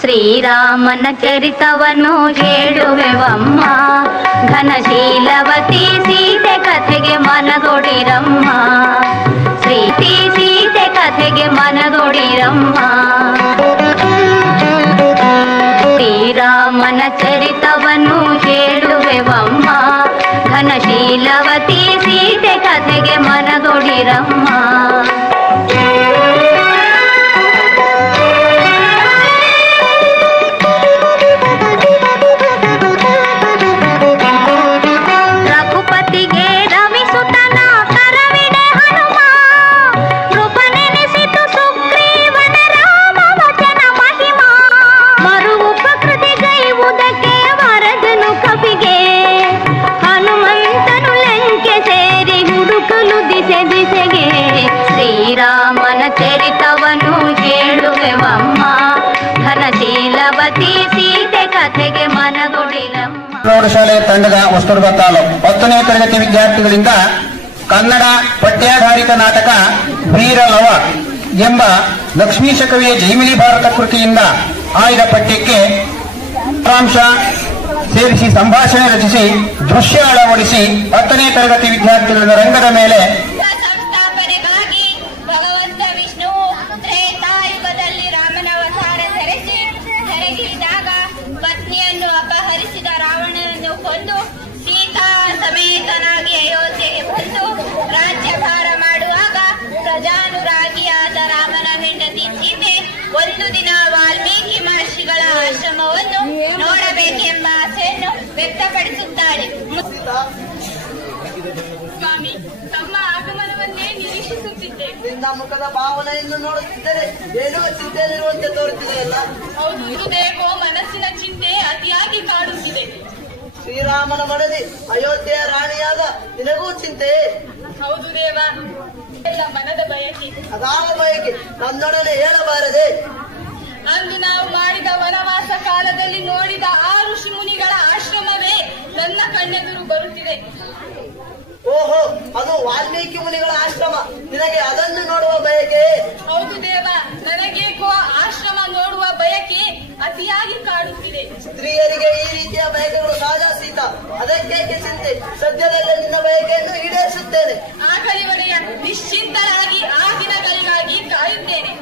ಶ್ರೀರಾಮನ ಚರಿತವನ್ನು ಹೇಳುವೆವಮ್ಮ, ಘನಶೀಲವತಿ ಸೀತೆ ಕಥೆಗೆ ಮನದೊಡಿರಮ್ಮ, ಸೀತೆ ಕಥೆಗೆ ಮನದೊಡಿರಮ್ಮ. ಶ್ರೀರಾಮನ ಚರಿತವನ್ನು ಹೇಳುವೆವಮ್ಮ, ಘನಶೀಲವತಿ ಸೀತೆ ಕಥೆಗೆ ಮನದೊಡಿರಮ್ಮ. ಶ್ರೀರಾಮನ ಚರಿತವನ್ನು ಹೇಳುವೆವಮ್ಮ, ಘನಶೀಲವತಿ ಸೀತೆ ಕಥೆಗೆ ಮನದೊಡಿರಮ್ಮ. ಪ್ರೌಢಶಾಲೆಯ ತಂಡದ ಹೊಸದುರ್ಗ ತಾಲೂಕು 10ನೇ ತರಗತಿ ವಿದ್ಯಾರ್ಥಿಗಳಿಂದ ಕನ್ನಡ ಪಠ್ಯಾಧಾರಿತ ನಾಟಕ ವೀರಲವ ಎಂಬ ಲಕ್ಷ್ಮೀಶ ಕವಿಯ ಜೈಮಿನಿ ಭಾರತ ಕೃತಿಯಿಂದ ಆಯ್ದ ಪಠ್ಯಕ್ಕೆ ಸಾರಾಂಶ ಸೇರಿಸಿ ಸಂಭಾಷಣೆ ರಚಿಸಿ ದೃಶ್ಯ ಅಳವಡಿಸಿ 10ನೇ ತರಗತಿ ವಿದ್ಯಾರ್ಥಿಗಳ ರಂಗದ ಮೇಲೆ ಪತ್ನಿಯನ್ನು ಅಪಹರಿಸಿದ ರಾವಣನನ್ನು ಕೊಂದು ಸೀತಾ ಸಮೇತನಾಗಿ ಅಯೋಧ್ಯೆಗೆ ಬಂದು ರಾಜ್ಯಭಾರ ಮಾಡುವಾಗ ಪ್ರಜಾನುರಾಗಿಯಾದ ರಾಮನ ಹೆಂಡತಿ ಸೀತೆ ಒಂದು ದಿನ ವಾಲ್ಮೀಕಿ ಮಹರ್ಷಿಗಳ ಆಶ್ರಮವನ್ನು ನೋಡಬೇಕೆಂಬ ಆಸೆಯನ್ನು ವ್ಯಕ್ತಪಡಿಸುತ್ತಾಳೆ. ಸ್ವಾಮಿ, ತಮ್ಮ ಆಗಮನವನ್ನೇ ನಿರೀಕ್ಷಿಸುತ್ತಿದ್ದೆ. ನಿನ್ನ ಮುಖದ ಭಾವನೆಯನ್ನು ನೋಡುತ್ತಿದ್ದರೆ ಏನೋ ಚಿಂತೆಯಲ್ಲಿರುವಂತೆ ತೋರುತ್ತಿದೆಯಲ್ಲ? ಹೌದು, ಇರುವುದೇಕೋ ಮನಸ್ಸಿನ ಚಿಂತೆ ಅತಿಯಾಗಿ ಕಾಡುತ್ತಿದೆ. ಶ್ರೀರಾಮನ ಮಡದಿ ಅಯೋಧ್ಯೆಯ ರಾಣಿಯಾದ ನಿನಗೂ ಚಿಂತೆ? ಹೌದು ದೇವ, ಎಲ್ಲ ಮನದ ಬಯಕೆ. ಅದಾವ ಬಯಕೆ ನನ್ನೊಡನೆ ಹೇಳಬಾರದೆ? ಅಂದು ನಾವು ಮಾಡಿದ ವನವಾಸ ಕಾಲದಲ್ಲಿ ನೋಡಿದ ಆ ಋಷಿ ಮುನಿಗಳ ಆಶ್ರಮವೇ ನನ್ನ ಕಣ್ಣೆದುರು ಬರುತ್ತಿದೆ. ಓಹೋ, ಅದು ವಾಲ್ಮೀಕಿ ಮುನಿಗಳ ಆಶ್ರಮ. ನಿನಗೆ ಅದನ್ನು ನೋಡುವ ಬಯಕೆ? ಹೌದು ದೇವ, ನನಗೇಕೋ ಆಶ್ರಮ ನೋಡುವ ಬಯಕೆ ಅತಿಯಾಗಿ ಕಾಡುತ್ತಿದೆ. ಸ್ತ್ರೀಯರಿಗೆ ಈ ರೀತಿಯ ಬಯಕೆಗಳು ಸಹಜ ಸೀತಾ, ಅದಕ್ಕೇಕೆ ಚಿಂತೆ? ಸದ್ಯದಲ್ಲೇ ನಿನ್ನ ಬಯಕೆಯನ್ನು ಈಡೇರಿಸುತ್ತೇನೆ. ಆಗಲಿ ಒಡೆಯ, ನಿಶ್ಚಿಂತರಾಗಿ ಆ ದಿನಗಳಿಗಾಗಿ ಕಾಯುತ್ತೇನೆ.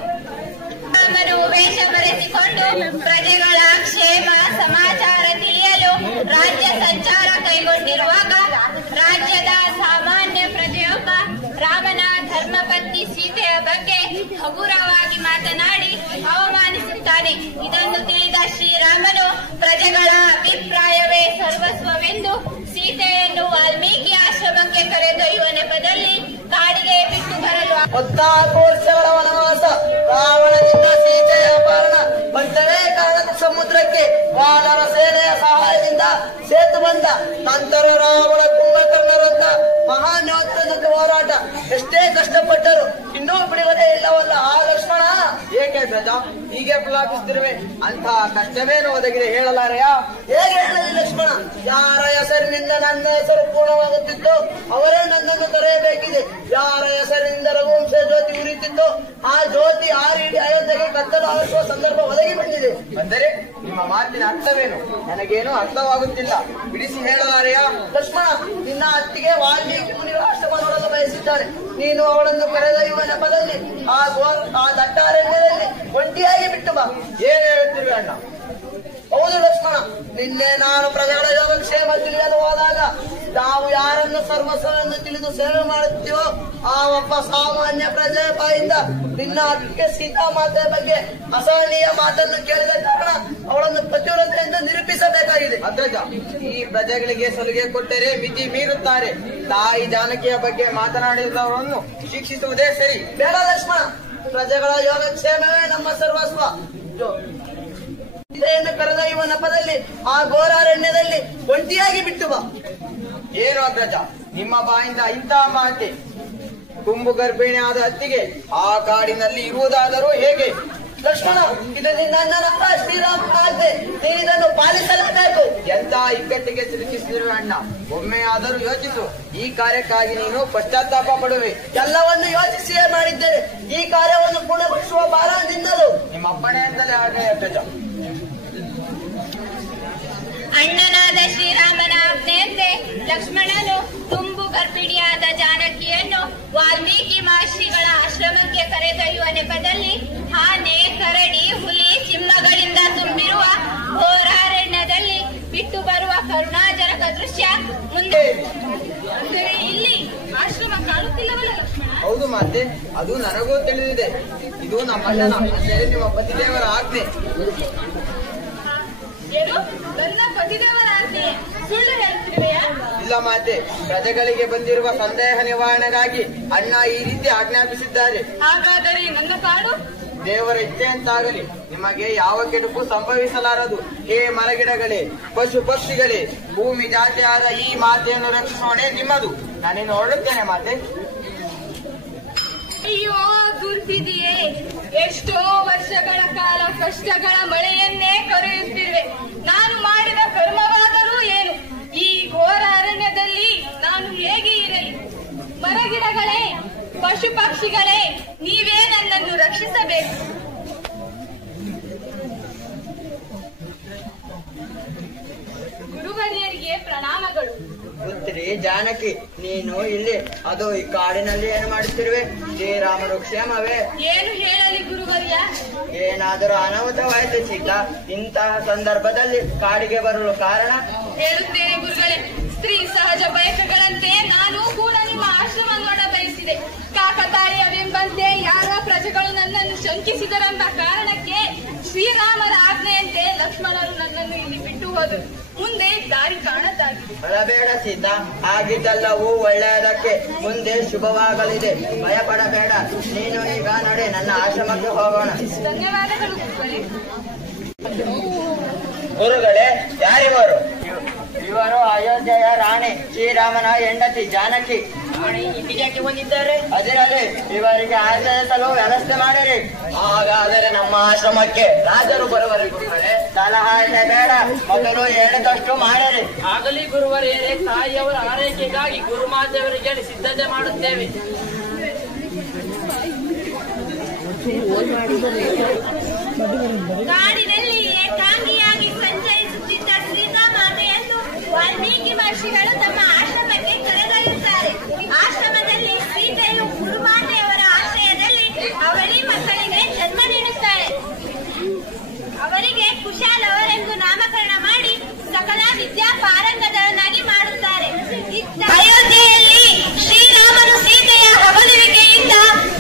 ರಾಮನು ವೇಷ ಬರೆಸಿಕೊಂಡು ಪ್ರಜೆಗಳ ಕ್ಷೇಮ ಸಮಾಚಾರ ತಿಳಿಯಲು ರಾಜ್ಯ ಸಂಚಾರ ಕೈಗೊಂಡಿರುವಾಗ ರಾಜ್ಯದ ಸಾಮಾನ್ಯ ಪ್ರಜೆಯೊಬ್ಬ ರಾಮನ ಧರ್ಮಪತ್ನಿ ಸೀತೆಯ ಬಗ್ಗೆ ಹಗುರವಾಗಿ ಮಾತನಾಡಿ ಅವಮಾನಿಸುತ್ತಾನೆ. ಇದನ್ನು ತಿಳಿದ ಶ್ರೀರಾಮನು ಪ್ರಜೆಗಳ ಅಭಿಪ್ರಾಯವೇ ಸರ್ವಸ್ವವೆಂದು ಸೀತೆಯನ್ನು ವಾಲ್ಮೀಕಿ ಆಶ್ರಮಕ್ಕೆ ಕರೆದೊಯ್ಯುವ ನೆಪದಲ್ಲಿ ಕಾಡಿಗೆ ಬಿಟ್ಟು ಬರಲು 14 ವರ್ಷಗಳ ವನವಾಸ, ರಾವಣನಿಂದ ಸೀತೆಯ ಅಪಹರಣ, ಬಂಧವೇ ಕಾರಣದ ಸಮುದ್ರಕ್ಕೆ ವಾನರ ಸೇನೆಯ ಸಹಾಯದಿಂದ ಸೇತು ಬಂದ ನಂತರ ರಾವಣ ಕುಂಭಕರ್ಣರಂತ ಮಹಾನ್ ಯೋಧರೊಂದಿಗೆ ಹೋರಾಟ. ಎಷ್ಟೇ ಕಷ್ಟಪಟ್ಟರು ಇನ್ನೂ ಬಿಡುವುದೇ ಇಲ್ಲವಲ್ಲ ಆ ಲಕ್ಷ್ಮಣ? ಏಕೆ ಧ್ವಜ ಹೀಗೆ ಪ್ಲಾಪಿಸುತ್ತಿರುವೆ? ಅಂತಹ ಕಷ್ಟವೇನು ಒದಗಿದೆ ಹೇಳಲಾರೆಯಾ? ಹೇಗೆ ಹೇಳಲಿ ಲಕ್ಷ್ಮಣ? ಯಾರ ಹೆಸರಿನಿಂದ ನನ್ನ ಹೆಸರು ಪೂರ್ಣವಾಗುತ್ತಿತ್ತು ಅವರೇ ನನ್ನನ್ನು ಕರೆಯಬೇಕಿದೆ. ಯಾರ ಹೆಸರಿನಿಂದ ರಘುವಂಶ ಜ್ಯೋತಿ ಉರಿಯುತ್ತಿತ್ತು ಆ ಜ್ಯೋತಿ ಆ ರೀತಿ ಅಯೋಧ್ಯೆಗೆ ಕತ್ತಲು ಆರಿಸುವ ಸಂದರ್ಭ ಒದಗಿ ಬಂದಿದೆ. ಅಂದರೆ ನಿಮ್ಮ ಮಾತಿನ ಅರ್ಥವೇನು? ನನಗೇನು ಅರ್ಥವಾಗುತ್ತಿಲ್ಲ, ಬಿಡಿಸಿ ಹೇಳಲಾರೆಯಾ? ಲಕ್ಷ್ಮಣ, ನಿನ್ನ ಅತ್ತಿಗೆ ವಾಲ್ಮೀಕಿ ಮುನಿಗಳ ಆಶ್ರಮ ನೋಡಲು ಬಯಸಿದ್ದಾಳೆ. ನೀನು ಅವಳನ್ನು ಕರೆದೊಯ್ಯುವ ನೆಪದಲ್ಲಿ ಆ ದಟ್ಟಾರಣ್ಯದಲ್ಲಿ ಒಂಟಿಯಾಗಿ ಬಿಟ್ಟು ಬಾ. ಏನ್ ಹೇಳುತ್ತಿರುವೆ ಅಣ್ಣ? ಹೌದು ಲಕ್ಷ್ಮಣ, ನಿನ್ನೆ ನಾನು ಪ್ರಜೆಗಳ ಯೋಗಕ್ಷೇಮ ತಿಳಿಯಲು ಹೋದಾಗ ನಾವು ಯಾರನ್ನು ಸರ್ವಸ್ವವನ್ನು ತಿಳಿದು ಸೇವೆ ಮಾಡುತ್ತೀವೋ ಆ ಒಬ್ಬ ಸಾಮಾನ್ಯ ಪ್ರಜೆ ಬಾಯಿಂದ ನಿನ್ನ ಅತ್ತಿಗೆ ಸೀತಾಮಾತೆಯ ಬಗ್ಗೆ ಅಸಹನೀಯ ಮಾತನ್ನು ಕೇಳಿದ ಕಾರಣ ಅವಳನ್ನು ಪ್ರತಿವ್ರತೆಯಿಂದ ನಿರೂಪಿಸಬೇಕಾಗಿದೆ. ಅಗ್ರಜ, ಈ ಪ್ರಜೆಗಳಿಗೆ ಸಲುಗೆ ಕೊಟ್ಟರೆ ಮಿತಿ ಮೀರುತ್ತಾರೆ. ತಾಯಿ ಜಾನಕಿಯ ಬಗ್ಗೆ ಮಾತನಾಡಿದವರನ್ನು ಶಿಕ್ಷಿಸುವುದೇ ಸರಿ. ಬೇಡ ಲಕ್ಷ್ಮಣ, ಪ್ರಜೆಗಳ ಯೋಗಕ್ಷೇಮವೇ ನಮ್ಮ ಸರ್ವಸ್ವ. ಸೀತೆಯನ್ನು ಕರೆದೊಯ್ಯುವ ನೆಪದಲ್ಲಿ ಆ ಘೋರಾರಣ್ಯದಲ್ಲಿ ಒಂಟಿಯಾಗಿ ಬಿಟ್ಟು ಬಾ. ಏನು ಅಗ್ರಜ, ನಿಮ್ಮ ಬಾಯಿಂದ ಇಂತಹ ಮಾತೆ? ತುಂಬು ಗರ್ಭಿಣಿ ಆದ ಅತ್ತಿಗೆ ಆ ಕಾಡಿನಲ್ಲಿ ಇರುವುದಾದರೂ ಹೇಗೆ? ಲಕ್ಷ್ಮಣ, ಇದು ನನ್ನ ಶ್ರೀರಾಮ ಆಜ್ಞೆ, ನೀನು ಇದನ್ನು ಪಾಲಿಸಲೇಬೇಕು. ಎಂತ ಇಕ್ಕಟ್ಟಿಗೆ ಸಿಲುಕಿಸಿರುವ ಅಣ್ಣ. ಒಮ್ಮೆ ಆದರೂ ಯೋಚಿಸು. ಈ ಕಾರ್ಯಕ್ಕಾಗಿ ನೀನು ಪಶ್ಚಾತ್ತಾಪ ಪಡುವೆ. ಎಲ್ಲವನ್ನು ಯೋಚಿಸಿಯೇ ಮಾಡಿದ್ದೇನೆ. ಈ ಕಾರ್ಯವನ್ನು ಪೂರ್ಣಗೊಳಿಸುವ ಭಾರ ನಿನ್ನದು. ನಿಮ್ಮ ಅಪ್ಪಣೆ ಅಂತಲೇ ಆಜ್ಞೆ ಅಗ್ರಜ. ಅಣ್ಣನಾದ ಶ್ರೀರಾಮನ ಆಜ್ಞೆಯಂತೆ ಲಕ್ಷ್ಮಣನು ತುಂಬು ಗರ್ಭಿಣಿಯಾದ ಜಾನಕಿಯನ್ನು ವಾಲ್ಮೀಕಿ ಮಹರ್ಷಿಗಳ ಆಶ್ರಮಕ್ಕೆ ಕರೆದೊಯ್ಯುವ ನೆಪದಲ್ಲಿ ಆನೆ, ಕರಡಿ, ಹುಲಿ, ಸಿಂಹಗಳಿಂದ ತುಂಬಿರುವ ಘೋರಾರಣ್ಯದಲ್ಲಿ ಬಿಟ್ಟು ಬರುವ ಕರುಣಾಜನಕ ದೃಶ್ಯ ಮುಂದೆ ಇಲ್ಲಿ ಆಶ್ರಮ ಕಾಣುತ್ತಿಲ್ಲವಲ್ಲ ಲಕ್ಷ್ಮಣ? ಹೌದು ಮಾತೆ, ಅದು ನನಗೂ ತಿಳಿದಿದೆ. ಇದು ನಮ್ಮಣ್ಣನ ಅಂದರೆ ನಿಮ್ಮ ಪತಿದೇವರ ಆಜ್ಞೆ. ಏನು ನನ್ನ ಪತಿದೇವರ ಆಜ್ಞೆ? ಸುಳ್ಳು ಹೇಳ್ತಿರುವೆಯಾ? ಇಲ್ಲ ಮಾತೆ, ಪ್ರಜೆಗಳಿಗೆ ಬಂದಿರುವ ಸಂದೇಹ ನಿವಾರಣೆಗಾಗಿ ಅಣ್ಣ ಈ ರೀತಿ ಆಜ್ಞಾಪಿಸಿದ್ದಾರೆ. ಹಾಗಾದರೆ ನನ್ನ ಕಾಡು ದೇವರ ಇಚ್ಛೆಯಂತಾಗಲಿ. ನಿಮಗೆ ಯಾವ ಕೆಡುಕು ಸಂಭವಿಸಲಾರದು. ಹೇ ಮರಗಿಡಗಳೇ, ಪಶು ಪಕ್ಷಿಗಳೇ, ಭೂಮಿ ಜಾತಿಯಾದ ಈ ಮಾತೆಯನ್ನು ರಕ್ಷಿಸೋಣೆ ನಿಮ್ಮದು. ನಾನೇನು ಹೊರಡುತ್ತೇನೆ ಮಾತೆ. ಅಯ್ಯೋ ದುರ್ವಿಧಿಯೇ, ಎಷ್ಟೋ ವರ್ಷಗಳ ಕಾಲ ಕಷ್ಟಗಳ ಮಳೆಯನ್ನೇ ಕರೆಯುತ್ತಿರುವೆ. ನಾನು ಮಾಡಿದ ಕರ್ಮವಾದರೂ ಏನು? ಈ ಘೋರ ಅರಣ್ಯದಲ್ಲಿ ನಾನು ಹೇಗೆ ಇರಲಿ? ಮರಗಿಡಗಳೇ, ಪಶು ಪಕ್ಷಿಗಳೇ, ನೀವೇ ನನ್ನನ್ನು ರಕ್ಷಿಸಬೇಕು. ಗುರುವರಿಯರಿಗೆ ಪ್ರಣಾಮಗಳು. ಪುತ್ರಿ ಜಾನಕಿ, ನೀನು ಇಲ್ಲಿ ಅದು ಈ ಕಾಡಿನಲ್ಲಿ ಏನು ಮಾಡುತ್ತಿರುವೆ? ಶ್ರೀರಾಮನು ಕ್ಷೇಮವೇ? ಏನು ಹೇಳಲಿ ಗುರುವರ್ಯ? ಏನಾದರೂ ಅನಾಹುತವಾಯಿತು ಸೀತಾ? ಇಂತಹ ಸಂದರ್ಭದಲ್ಲಿ ಕಾಡಿಗೆ ಬರಲು ಕಾರಣ? ಹೇಳುತ್ತೇನೆ ಗುರುಗಳೇ. ಸ್ತ್ರೀ ಸಹಜ ಬಯಕೆಗಳಂತೆ ನಾನು ಕೂಡ ನಿಮ್ಮ ಆಶ್ರಮ ನೋಡ ಬಯಸಿದೆ. ಕಾಕತಾಳೀಯವೆಂಬಂತೆ ಯಾರೋ ಪ್ರಜೆಗಳು ನನ್ನನ್ನು ಶಂಕಿಸಿದರೆಂಬ ಕಾರಣಕ್ಕೆ ಶ್ರೀರಾಮರ ಆಜ್ಞೆಯಂತೆ ಲಕ್ಷ್ಮಣರು ನನ್ನನ್ನು ಇಲ್ಲಿ ಬಿಟ್ಟು ಹೋದರು. ಮುಂದೆ ದಾರಿ ಕಾಣದಾಗಿದೆ. ಅಳಬೇಡ ಸೀತಾ, ಆಗಿದ್ದೆಲ್ಲವೂ ಒಳ್ಳೆಯದಕ್ಕೆ. ಮುಂದೆ ಶುಭವಾಗಲಿದೆ, ಭಯಪಡಬೇಡ. ನೀನು ಈಗ ನಡೆ, ನನ್ನ ಆಶ್ರಮಕ್ಕೆ ಹೋಗೋಣ. ಧನ್ಯವಾದಗಳು ಗುರುಗಳೇ. ಗುರುಗಳೇ, ಯಾರಿವರು? ಇವರು ಅಯೋಧ್ಯೆಯ ರಾಣಿ, ಶ್ರೀರಾಮನ ಹೆಂಡತಿ ಜಾನಕಿ. ಇಲ್ಲಿಗೆ ಬಂದಿದ್ದಾರೆ. ಅದರಲ್ಲಿ ಇವರಿಗೆ ಆಚರಿಸಲು ವ್ಯವಸ್ಥೆ ಮಾಡಿರಿ. ಹಾಗಾದರೆ ನಮ್ಮ ಆಶ್ರಮಕ್ಕೆ ರಾಜರು ಬರುವರು ಗುರುಗಳೇ. ಸಲಹೆ ಬೇಡ, ಮೊದಲು ಹೇಳಿದಷ್ಟು ಮಾಡಿರಿ. ಆಗಲಿ ಗುರುವರೇರೆ, ತಾಯಿಯವರ ಆರೈಕೆಗಾಗಿ ಗುರುಮಾತೆಯವರಿಗೆ ಸಿದ್ಧತೆ ಮಾಡುತ್ತೇವೆ. ಕಾಡಿನಲ್ಲಿ ಏಕಾಂಗಿಯಾಗಿ ಸಂಚರಿಸುತ್ತಿದ್ದ ಸೀತಾಮಾತೆಯನ್ನು ವಾಲ್ಮೀಕಿ ಮಹರ್ಷಿಗಳು ತಮ್ಮ ಆಶ್ರಮಕ್ಕೆ ಕರೆದೊಯ್ಯುತ್ತಾರೆ. ಆಶ್ರಮದಲ್ಲಿ ಸೀತೆಯು ಗುರುಮಾತೆಯವರ ಆಶ್ರಯದಲ್ಲಿ ಅವಳಿ ಮಕ್ಕಳಿಗೆ ಜನ್ಮ ನೀಡುತ್ತಾಳೆ. ಅವರಿಗೆ ಕುಶಾಲವರೆಂದು ನಾಮಕರಣ ಮಾಡಿ ಸಕಲ ವಿದ್ಯಾ ಪಾರಂಗತರನ್ನಾಗಿ ಮಾಡುತ್ತಾರೆ. ಅಯೋಧ್ಯೆಯಲ್ಲಿ ಶ್ರೀರಾಮನು ಸೀತೆಯ ಅಗಲುವಿಕೆಯಿಂದ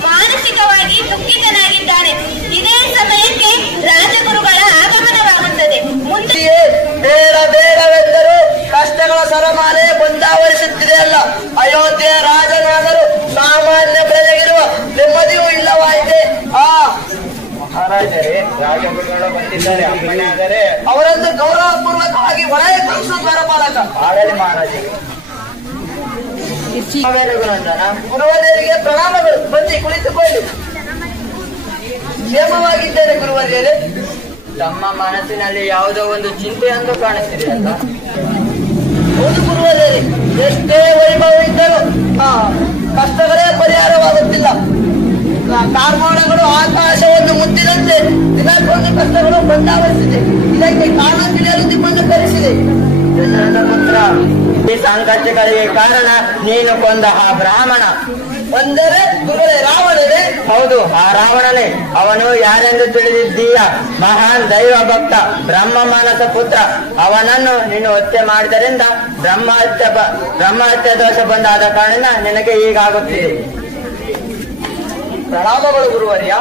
ಮಾನಸಿಕವಾಗಿ ದುಃಖಿತನಾಗಿದ್ದಾನೆ. ಇದೇ ಸಮಯಕ್ಕೆ ರಾಜಗುರುಗಳ ಆಗಮನವಾಗುತ್ತದೆ. ಮುಂದೆ ಬೇಡ ಬೇಡವೆಂದರೂ ಕಷ್ಟಗಳ ಸರಮಾಲೆ ಬಂದಾವರಿಸುತ್ತಿದೆ ಅಲ್ಲ. ಅಯೋಧ್ಯೆಯ ರಾಜನಾದರೂ ಸಾಮಾನ್ಯ ಪ್ರಜೆಗಿರುವ ನೆಮ್ಮದಿಯೂ ಇಲ್ಲವಾಯಿತೆ. ಮಹಾರಾಜರೇ, ರಾಜಗುರುಗಳು ಬಂದಿದ್ದಾರೆ. ಅಪ್ಪಣೆ ಆದರೆ ಅವರನ್ನು ಗೌರವಪೂರ್ವಕವಾಗಿ ಒಳಗೆ ಕಳಿಸುವ ದ್ವಾರಪಾಲಕ. ಆಗಲಿ ಮಹಾರಾಜರು. ಗುರುವಂದನ. ಗುರುವರಿಯರಿಗೆ ಪ್ರಣಾಮಗಳು. ಬನ್ನಿ ಕುಳಿತುಕೊಳ್ಳಿ. ಕ್ಷೇಮವಾಗಿದ್ದೇನೆ ಗುರುವರಿಯರೇ. ತಮ್ಮ ಮನಸ್ಸಿನಲ್ಲಿ ಯಾವುದೋ ಒಂದು ಚಿಂತೆ ಎಂದು ಕಾಣಿಸ್ತಿದೆ ಅಂತ. ಹೌದು ಗುರುವರಿಯರೇ, ಎಷ್ಟೇ ವೈಭವ ಇದ್ದರೂ ಕಷ್ಟಗಳೇ ಪರಿಹಾರವಾಗುತ್ತಿಲ್ಲ. ಕಾರ್ಮೋಡಗಳು ಆಕಾಶವನ್ನು ಮುಟ್ಟಿದಂತೆ ದಿನಕ್ಕೊಂದು ಕಷ್ಟಗಳು ಬಂದಾವರಿಸಿದೆ. ಇದಕ್ಕೆ ಕಾರಣ ತಿಳಿಯಲು ನಿಮ್ಮನ್ನು ಕರೆಸಿದೆ. ದಶರಥ ಪುತ್ರ, ಈ ಸಂಕಷ್ಟಗಳಿಗೆ ಕಾರಣ ನೀನು ಕೊಂದ ಆ ಬ್ರಾಹ್ಮಣ. ಅಂದರೆ ಗುರುಗಳೇ ರಾವಣನೇ? ಹೌದು, ಆ ರಾವಣನೇ. ಅವನು ಯಾರೆಂದು ತಿಳಿದಿದ್ದೀಯ? ಮಹಾನ್ ದೈವ ಭಕ್ತ, ಬ್ರಹ್ಮ ಮಾನಸ ಪುತ್ರ. ಅವನನ್ನು ನೀನು ಹತ್ಯೆ ಮಾಡಿದರಿಂದ ಬ್ರಹ್ಮಹತ್ಯೆ ದೋಷ ಬಂದಾದ ಕಾರಣ ನಿನಗೆ ಹೀಗಾಗುತ್ತಿದೆ. ಪ್ರಣಾಮಗಳು ಗುರುವರ್ಯ.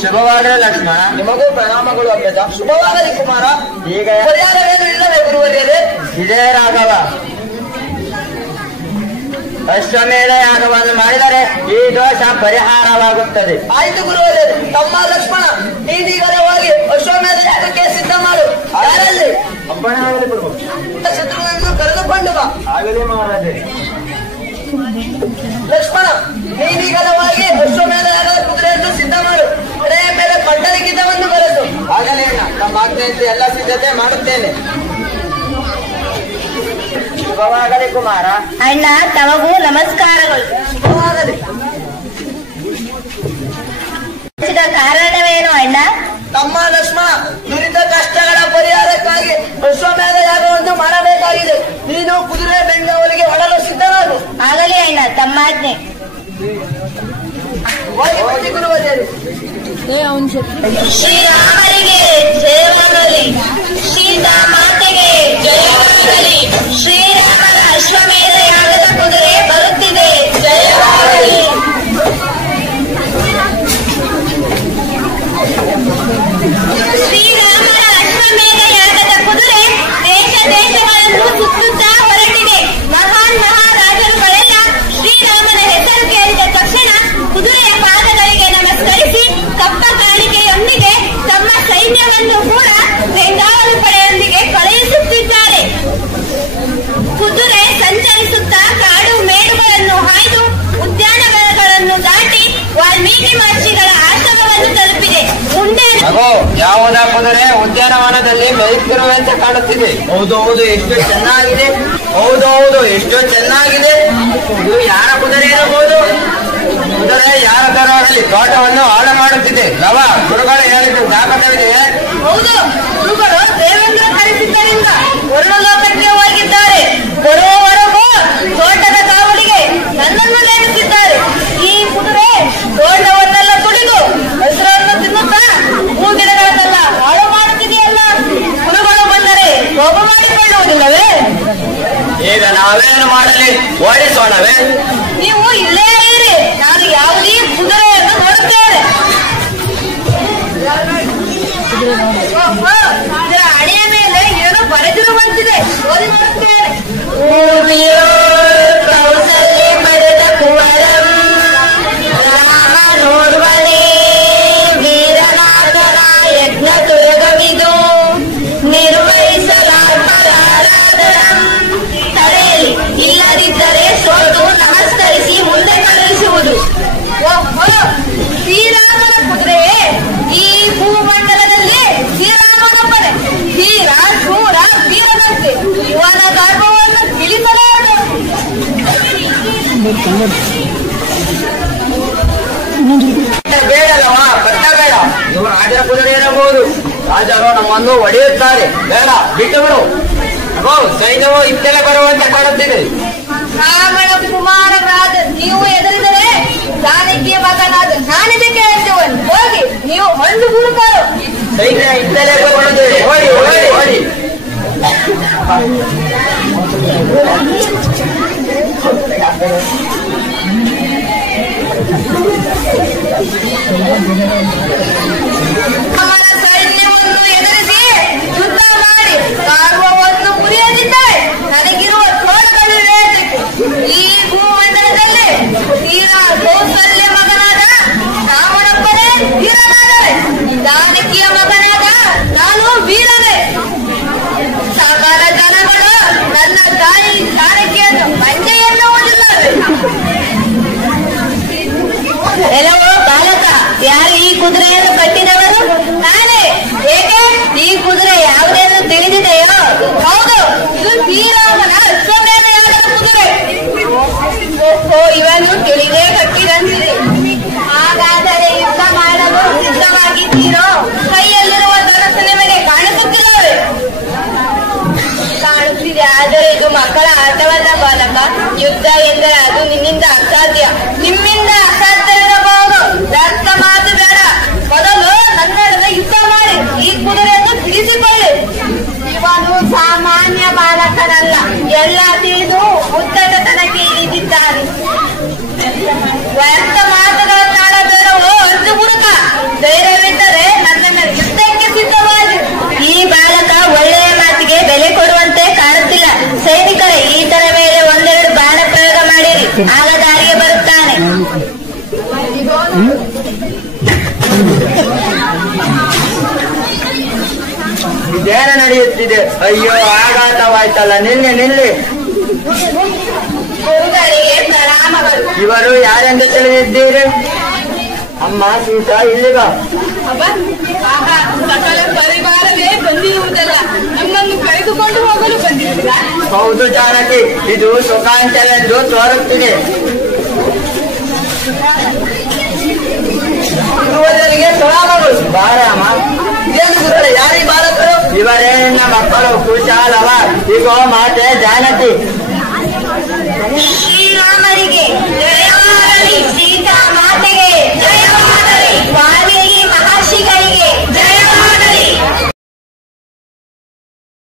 ಶುಭವಾಗಲಿ ಲಕ್ಷ್ಮಣ. ನಿಮಗೂ ಪ್ರಣಾಮಗಳು ಅಗ್ರಜ. ಶುಭವಾಗಲಿ ಕುಮಾರ. ಈಗ ಪರಿಹಾರವೇನು ಇಲ್ಲವೇ ಗುರುವರ್ಯರೇ? ಇದೇ ರಾಘವ. ಅಶ್ವಮೇಧ ಯಾಗವನ್ನು ಮಾಡಿದರೆ ಈ ದೋಷ ಪರಿಹಾರವಾಗುತ್ತದೆ. ಆಯ್ತು ಗುರುವರ್ಯರೇ. ತಮ್ಮ ಲಕ್ಷ್ಮಣ ನೀತಿಗರವಾಗಿ ಅಶ್ವಮೇಧ ಯಾಗಕ್ಕೆ ಸಿದ್ಧ ಮಾಡು. ಯಾರಲ್ಲಿ ಅಪ್ಪಣೆ ಆಗಲಿ ಗುರು. ಶತ್ರುವನ್ನು ಕರೆದುಕೊಂಡು ಬಾ. ಆಗಲಿ ಮಹಾರಾಜರೇ. ಲಕ್ಷ್ಮಣ ನೀತಿಗರವಾಗಿ ಅಶ್ವಮೇಧ ಯಾಗದ ಕುದುರೆಯನ್ನು ಸಿದ್ಧ ಮಾಡು. ಕಡೆಯ ಮೇಲೆ ಪಟ್ಟಣಕ್ಕಿದ್ದವನ್ನು ಬರೆಸು. ಆಗಲಿ ಅಣ್ಣ, ನಮ್ಮ ಆಜ್ಞೆಯಂತೆ ಎಲ್ಲ ಸಿದ್ಧತೆ ಮಾಡುತ್ತೇನೆ. ಶುಭವಾಗಲಿ ಕುಮಾರ. ಅಣ್ಣ ತಮಗೂ ನಮಸ್ಕಾರಗಳು. ಶುಭವಾಗಲಿ. ಕಾರಣವೇನು ಅಣ್ಣ? ತಮ್ಮ ಲಕ್ಷ್ಮಣ ನುರಿತ ಕಷ್ಟಗಳ ಪರಿಹಾರಕ್ಕಾಗಿ ಅಶ್ವಮೇಧ ಯಾಗವನ್ನು ಮಾಡಬೇಕಾಗಿದೆ. ನೀನು ಕುದುರೆ ಬೆಂಗಳೂರಿಗೆ ಹೊರಡಲು ಸಿದ್ಧನಾಗು. ಆಗಲಿ ಅಣ್ಣ, ತಮ್ಮಾಜ್ಞೆ. ಗುರುವದೇರು ಶ್ರೀರಾಮರಿಗೆ ಜಯವಾಗಲಿ, ಸೀತಾ ಮಾತೆಗೆ ಜಯವಾಗಲಿ. ಶ್ರೀರಾಮನ ಅಶ್ವಮೇಧ ಯಾಗದ ಕುದುರೆ ಬರುತ್ತಿದೆ, ಜಯವಾಗಲಿ. ಶ್ರೀರಾಮನ ಅಶ್ವಮೇಧ ಯಾಗದ ಕುದುರೆ ದೇಶ ದೇಶಗಳನ್ನು ಸುತ್ತುತ್ತಾ ಹೊರಟಿದೆ. ಮಹಾನ್ ಮಹಾರಾಜರುಗಳೆಲ್ಲ ಶ್ರೀರಾಮನ ಹೆಸರು ಕೇಳಿದ ತಕ್ಷಣ ಕುದುರೆಯ ಪಾದಗಳಿಗೆ ನಮಸ್ಕರಿಸಿ ಕಪ್ಪ ಕಾಣಿಕೆಯೊಂದಿಗೆ ತಮ್ಮ ಸೈನ್ಯವನ್ನು ಕೂಡ ಬೆಂಗಾವಲು ಪಡೆಯೊಂದಿಗೆ ಕಳುಹಿಸುತ್ತಿದ್ದಾರೆ. ಕುದುರೆ ಸಂಚರಿಸುತ್ತಾ ಕಾಡು ಮೇಡುಗಳನ್ನು ಹಾಯ್ದು ಉದ್ಯಾನವನಗಳನ್ನು ದಾಟಿ ವಾಲ್ಮೀಕಿ ಮಹರ್ಷಿಗಳ ಆಶ್ರಮವನ್ನು ತಲುಪಿದೆ. ಮುಂದೆ ಯಾವುದ ಕುದುರೆ ಉದ್ಯಾನವನದಲ್ಲಿ ಮೇಯುತ್ತಿರುವಂತೆ ಕಾಣುತ್ತಿದೆ. ಹೌದು, ಎಷ್ಟು ಚೆನ್ನಾಗಿದೆ. ಹೌದು, ಎಷ್ಟು ಚೆನ್ನಾಗಿದೆ. ಇದು ಯಾರ ಕುದುರೆ ಇರಬಹುದು? ಕುದುರೆ ಯಾರ ತರಹದಲ್ಲಿ ತೋಟವನ್ನು ಹಾಳು ಮಾಡುತ್ತಿದೆ. ಲವ ಗುರುಗಳು ಹೇಳಿದ್ದು ದಾಖಲೆವಿದೆ. ಹೌದು, ಗುರುಗಳು ದೇವೇಂದ್ರ ಕರೆಸಿದ್ದರಿಂದ ವರ್ಣಲೋಕಕ್ಕೆ ಹೋಗಿದ್ದಾರೆ. ಬರುವವರೆಗೂ ತೋಟದ ಕಾವಲಿಗೆ ನನ್ನನ್ನು ನೇಮಿಸಿದ್ದಾರೆ. ಈ ಕುದುರೆ ತೋಟವನ್ನೆಲ್ಲ ತುಳಿದು ಹಸಿರನ್ನು ತಿನ್ನುತ್ತಾ ಹೂಗಿಡಗಳನ್ನೆಲ್ಲ ಹಾಳು ಮಾಡುತ್ತಿದೆಯಲ್ಲ. ಗುರುಗಳು ಬಂದರೆ ಕೋಪ ಮಾಡಿಕೊಳ್ಳುವುದಿಲ್ಲವೇ? ಈಗ ನಾವೇನು ಮಾಡಲಿ? ಓಡಿಸೋಣವೇ? ನೀವು ಇಲ್ಲೇ ಇರಿ, ನಾನು ಯಾವುದೇ ಕುದುರೆಯನ್ನು ನೋಡುತ್ತೇನೆ. ಇದರ ಹಣೆಯ ಮೇಲೆ ಏನೋ ಬರೆದಿರುವಂತಿದೆ, ಓದಿ ನೋಡುತ್ತೇನೆ. ಕೌಸಲ್ಯ ಬರೆದ ಕುವರಂ ರಾಮ ನೋಡುವನೇ ವೀರನಾಥನ ಯಜ್ಞ ತುರಗವಿದು ನಿರ್ವಹಿಸಲಾರಾಧನಂ ತಡೆಯಲಿ, ಇಲ್ಲದಿದ್ದರೆ ಸೋತು ನಮಸ್ಕರಿಸಿ ಮುಂದೆ ಕಳುಹಿಸುವುದು. ಶ್ರೀರಾಮನ ಕುದುರೆ ಈ ಭೂಮಂಡಲದಲ್ಲಿ ಶ್ರೀರಾಮನೊಬ್ಬನೇ ಧೀರ ಶೂರ ವೀರನಂತೆ. ಇವನ ಗರ್ಭವನ್ನು ತಿಳಿಸಲಾರದು. ಬೇಡಲ್ಲವ, ಕಟ್ಟಬೇಡ. ಇವು ರಾಜರ ಕುದುರೆ ಇರಬಹುದು. ರಾಜರು ನಮ್ಮನ್ನು ಒಡೆಯುತ್ತಾರೆ. ಬೇಡ, ಬಿಟ್ಟುಬಿಡು. ಸೈನ್ಯವು ಇತ್ತೆಲ್ಲ ಬರುವಂತೆ ಕಾಣುತ್ತಿದೆ. ರಾಮನ ಕುಮಾರರಾದ ನೀವು ಎದುರಿದರೆ ಜಾನಕಿಯ ಮಗನಾದ ನಾನಿದಕ್ಕೆ ಹೇಳ್ತೇವನು. ಹೋಗಿ ನೀವು ಹೊಂದು ಗುರುಕಾರು. ಸೈನ್ಯ ಇತ್ತಲೇ ಬರುತ್ತದೆ. ಓಡಿ ಓಡಿ ಓಡಿ. ಅವನ ಸೈನ್ಯವನ್ನು ಎದುರಿಸಿ ಯುದ್ಧ ಮಾಡಿ ಕಾರುವವನ್ನು ಮುರಿಯದಿದ್ದರೆ ನನಗಿರುವ ತೋಳಗಳು ಇರಬೇಕು. ಈ ಭೂಮಂಡಲದಲ್ಲಿ ತೀರ ಕೌಸಲ್ಯ ಮಗನಾದ ರಾಮನೊಬ್ಬನೇ ವೀರನಾದರೆ ಜಾನಕಿಯ ಮಗನಾದ ನಾನು ವೀರನೇ. ಸಕಲ ಜನಗಳು ನನ್ನ ತಾಯಿ ಜಾನಕಿಯನ್ನು ಮಂಜೆ ಎನ್ನುವುದಿಲ್ಲವೇ? ಎಲ್ಲವೋ ಬಾಲಕ, ಯಾರು ಈ ಕುದುರೆಯನ್ನು ಕಟ್ಟಿದವರು? ನಾನೇ. ಏಕೆ? ಈ ಕುದುರೆ ಯಾವುದೆಂದು ತಿಳಿದಿದೆಯೋ? ಹೌದು, ಇದು ಶ್ರೀರಾಮನ ಅಶ್ವಮೇಧ ಯಾಗದ ಕುದುರೆ. ಇವನು ತಿಳಿದೇ ಕಟ್ಟಿದಂತಿದೆ. ಹಾಗಾದರೆ ಯುದ್ಧ ಮಾಡಲು ಸಿದ್ಧವಾಗಿದ್ದೀರೋ? ಕೈಯಲ್ಲಿರುವ ಧನಸ್ಸು ನಿಮಗೆ ಕಾಣಿಸುತ್ತಿಲ್ಲವೇ? ಕಾಣುತ್ತಿದೆ, ಆದರೆ ಇದು ಮಕ್ಕಳ ಆಟವಲ್ಲ ಬಾಲಕ. ಯುದ್ಧ ಎಂದರೆ ಅದು ನಿನ್ನಿಂದ ಅಸಾಧ್ಯ. ನಿಮ್ಮಿಂದ ಅಸಾಧ್ಯವಿರಬಹುದು. ವ್ಯರ್ಥ ಮಾತು ಬೇಡ. ಮೊದಲು ನನ್ನೊಡನೆ ಯುದ್ಧ ಮಾಡಿ ಈ ಕುದುರೆಯನ್ನು ತಿಳಿಸಿಕೊಳ್ಳಿ. ಇವನು ಸಾಮಾನ್ಯ ಬಾಲಕನಲ್ಲ, ಎಲ್ಲ ತಿಳಿದು ಉದ್ದಟತನಕ್ಕೆ ಇಳಿದಿದ್ದಾನೆ. ವ್ಯರ್ಥ ಮಾತುಗಳನ್ನಾಡಬೇಡವೋ ಅರ್ಜು ಗುರುಕ. ಧೈರ್ಯವಿದ್ದರೆ ನನ್ನನ್ನು ಯುದ್ಧಕ್ಕೆ ಸಿದ್ಧವಾಗಿ. ಈ ಬಾಲಕ ಒಳ್ಳೆಯ ಮಾತಿಗೆ ಬೆಲೆ ಕೊಡುವಂತೆ ಕಾಣುತ್ತಿಲ್ಲ. ಸೈನಿಕರೇ, ಈತನ ಮೇಲೆ ಒಂದೆರಡು ಬಾಣ ಪ್ರಯೋಗ ಮಾಡಿರಿ, ಆಗ ದಾರಿಗೆ ಬರುತ್ತಾನೆ. ಇದೇನು ನಡೆಯುತ್ತಿದೆ? ಅಯ್ಯೋ, ಆಘಾತವಾಯ್ತಲ್ಲ. ನಿಲ್ಲಿ. ಗುರುಗಳಿಗೆ ಪ್ರಣಾಮಗಳು. ಇವರು ಯಾರೆಂದು ತಿಳಿದಿದ್ದೀರಿ? ಅಮ್ಮ ಸೀತಾ, ಇಲ್ಲಿಗ. ಸಕಲ ಪರಿವಾರವೇ ಬಂದಿರುವುದಲ್ಲ, ನಮ್ಮನ್ನು ಕರೆದುಕೊಂಡು ಹೋಗಲು ಬಂದಿರುವುದ? ಹೌದು ಜಾನಕಿ, ಇದು ಸುಖಾಂಚವೆಂದು ತೋರುತ್ತಿದೆ. ಗುರುವರಿಗೆ ಸಲಾಮಗಳು. ಬಾರಮ್ಮ. ಏನು ಗುರುಗಳೇ, ಯಾರೀ ಬಾಲಕರು? ಇವರೇ ನನ್ನ ಮಕ್ಕಳು ಕುಶಾಲವ. ಇಗೋ ಮಾತೆ ಜಾನಕಿ.